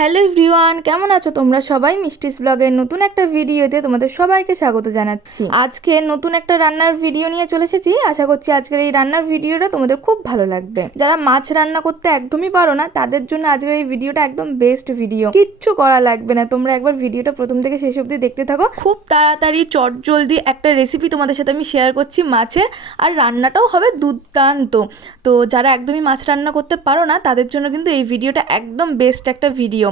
Hello everyone, কেমন আছো তোমরা? সবাই মিষ্টিস ব্লগের নতুন একটা ভিডিওতে তোমাদের সবাইকে স্বাগত জানাচ্ছি। আজকে নতুন একটা রান্নার ভিডিও নিয়ে চলে এসেছি। আশা করছি আজকের এই রান্নার ভিডিওটা তোমাদের খুব ভালো লাগবে। যারা মাছ রান্না করতে একদমই পারো না, তাদের জন্য আজকের এই ভিডিওটা একদম বেস্ট ভিডিও কিচ্ছু করা লাগবে না। তোমরা একবার ভিডিওটা প্রথম থেকে শেষ অবধি দেখতে থাকো। খুব তাড়াতাড়ি চট জলদি একটা রেসিপি তোমাদের সাথে আমি শেয়ার করছি মাছের। আর রান্নাটাও হবে দুর্দান্ত। তো যারা একদমই মাছ রান্না করতে পারো না, তাদের জন্য কিন্তু এই ভিডিওটা একদম বেস্ট একটা ভিডিও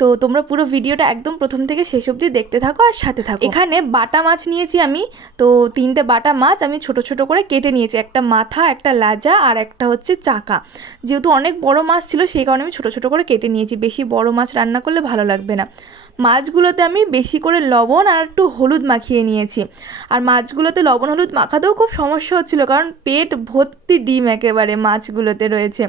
তো তোমরা পুরো ভিডিওটা একদম প্রথম থেকে শেষ অবধি দেখতে থাকো আর সাথে থাকো। এখানে বাটা মাছ নিয়েছি আমি। তো তিনটে বাটা মাছ আমি ছোট ছোট করে কেটে নিয়েছি। একটা মাথা, একটা লাজা আর একটা হচ্ছে চাকা। যেহেতু অনেক বড় মাছ ছিল, সেই কারণে আমি ছোট ছোট করে কেটে নিয়েছি। বেশি বড় মাছ রান্না করলে ভালো লাগবে না। মাছগুলোতে আমি বেশি করে লবণ আর একটু হলুদ মাখিয়ে নিয়েছি। আর মাছগুলোতে লবণ, হলুদ মাখাতেও খুব সমস্যা হচ্ছিল, কারণ পেট ভর্তি ডিম একেবারে মাছগুলোতে রয়েছে।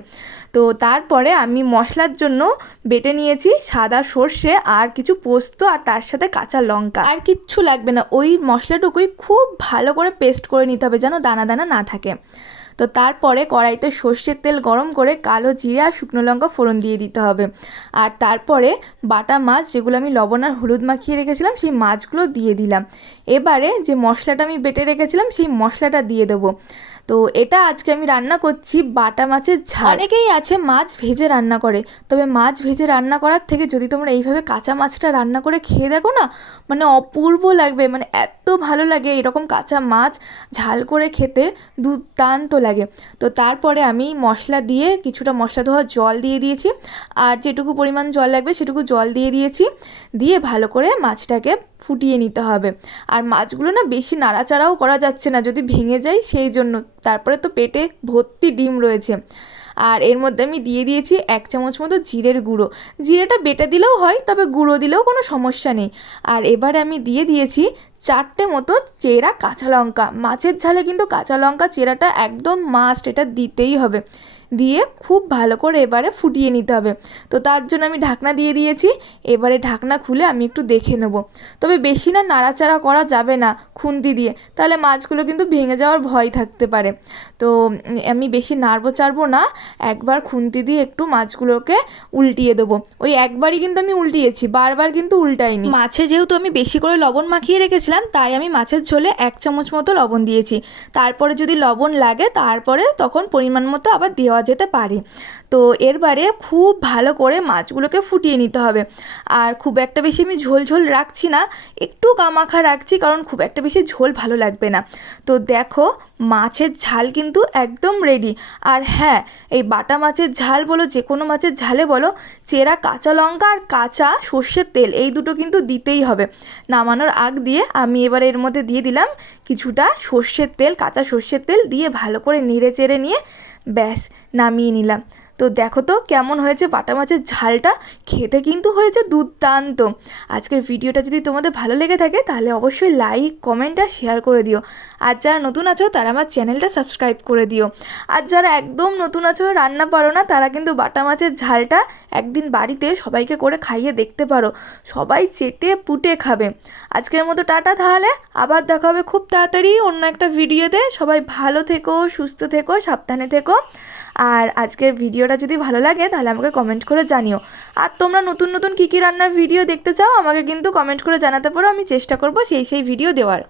তো তারপরে আমি মশলার জন্য বেটে নিয়েছি সাদা সর্ষে আর কিছু পোস্ত আর তার সাথে কাঁচা লঙ্কা। আর কিচ্ছু লাগবে না। ওই মশলাটুকুই খুব ভালো করে পেস্ট করে নিতে হবে যেন দানা দানা না থাকে। তো তারপরে কড়াইতে সর্ষের তেল গরম করে কালো জিরে আর শুকনো লঙ্কা ফোড়ন দিয়ে দিতে হবে। আর তারপরে বাটা মাছ, যেগুলো আমি লবণ আর হলুদ মাখিয়ে রেখেছিলাম, সেই মাছগুলো দিয়ে দিলাম। এবারে যে মশলাটা আমি বেটে রেখেছিলাম, সেই মশলাটা দিয়ে দেবো। তো এটা আজকে আমি রান্না করছি বাটা মাছের ঝাল। অনেকেই আছে মাছ ভেজে রান্না করে, তবে মাছ ভেজে রান্না করার থেকে যদি তোমরা এইভাবে কাঁচা মাছটা রান্না করে খেয়ে দেখো না মানে অপূর্ব লাগবে। মানে এত ভালো লাগে এরকম কাঁচা মাছ ঝাল করে খেতে, দুর্দান্ত লাগে। তো তারপরে আমি মশলা দিয়ে কিছুটা মশলা ধোয়া জল দিয়ে দিয়েছি। আর যেটুকু পরিমাণ জল লাগবে সেটুকু জল দিয়ে দিয়েছি। দিয়ে ভালো করে মাছটাকে ফুটিয়ে নিতে হবে। আর মাছগুলো না বেশি নাড়াচাড়াও করা যাচ্ছে না, যদি ভেঙে যায় সেই জন্য। তারপরে তো পেটে ভর্তি ডিম রয়েছে। আর এর মধ্যে আমি দিয়ে দিয়েছি এক চামচ মতো জিরের গুঁড়ো। জিরেটা বেটে দিলেও হয়, তবে গুঁড়ো দিলেও কোনো সমস্যা নেই। আর এবারে আমি দিয়ে দিয়েছি চারটে মতো চেরা কাঁচা লঙ্কা। মাছের ঝালে কিন্তু কাঁচা লঙ্কা চেরাটা একদম মাস্ট এটা দিতেই হবে। দিয়ে খুব ভালো করে এবারে ফুটিয়ে নিতে হবে। তো তার জন্য আমি ঢাকনা দিয়ে দিয়েছি। এবারে ঢাকনা খুলে আমি একটু দেখে নেব। তবে বেশি না নাড়াচাড়া করা যাবে না খুন্তি দিয়ে। তাহলে মাছগুলো কিন্তু ভেঙে যাওয়ার ভয় থাকতে পারে। তো আমি বেশি নাড়বো চাড়বো না। একবার খুন্তি দিয়ে একটু মাছগুলোকে উল্টিয়ে দেবো। ওই একবারই কিন্তু আমি উল্টিয়েছি। বারবার কিন্তু উল্টাইনি। মাছে যেহেতু আমি বেশি করে লবণ মাখিয়ে রেখেছিলাম তাই আমি মাছের ঝোলে এক চামচ মতো লবণ দিয়েছি। তারপরে যদি লবণ লাগে, তারপরে তখন পরিমাণ মতো আবার দেওয়া যেতে পারে। তো এরবারে খুব ভালো করে মাছগুলোকে ফুটিয়ে নিতে হবে। আর খুব একটা বেশি আমি ঝোল ঝোল রাখছি না, একটু কামাখা রাখছি, কারণ খুব একটা বেশি ঝোল ভালো লাগবে না। তো দেখো, মাছের ঝাল কিন্তু একদম রেডি আর হ্যাঁ এই বাটা মাছের ঝাল বলো, যে কোনো মাছের ঝালে বলো, চেরা কাঁচা লঙ্কা আর কাঁচা সর্ষের তেল, এই দুটো কিন্তু দিতেই হবে। নামানোর আগ দিয়ে আমি এবার এর মধ্যে দিয়ে দিলাম কিছুটা সর্ষের তেল, কাঁচা সর্ষের তেল দিয়ে ভালো করে নেড়ে চেড়ে নিয়ে ব্যাস নামিয়ে নিলাম। তো দেখো তো কেমন হয়েছে বাটা মাছের ঝালটা। খেতে কিন্তু হয়েছে দুর্দান্ত। আজকের ভিডিওটা যদি তোমাদের ভালো লেগে থাকে, তাহলে অবশ্যই লাইক কমেন্ট আর শেয়ার করে দিও। আর যারা নতুন আছো, তারা আমার চ্যানেলটা সাবস্ক্রাইব করে দিও। আর যারা একদম নতুন আছো, রান্না পারো না, তারা কিন্তু বাটা মাছের ঝালটা একদিন বাড়িতে সবাইকে করে খাইয়ে দেখতে পারো। সবাই চেটে পুটে খাবে। আজকের মতো টাটা তাহলে, আবার দেখা হবে খুব তাড়াতাড়ি অন্য একটা ভিডিওতে। সবাই ভালো থেকো, সুস্থ থেকো, সাবধানে থেকো। আর আজকের ভিডিওটা যদি ভালো লাগে, তাহলে আমাকে কমেন্ট করে জানিও। আর তোমরা নতুন নতুন কী কী রান্নার ভিডিও দেখতে চাও, আমাকে কিন্তু কমেন্ট করে জানাতে পারো, আমি চেষ্টা করব সেই সেই ভিডিও দেওয়ার।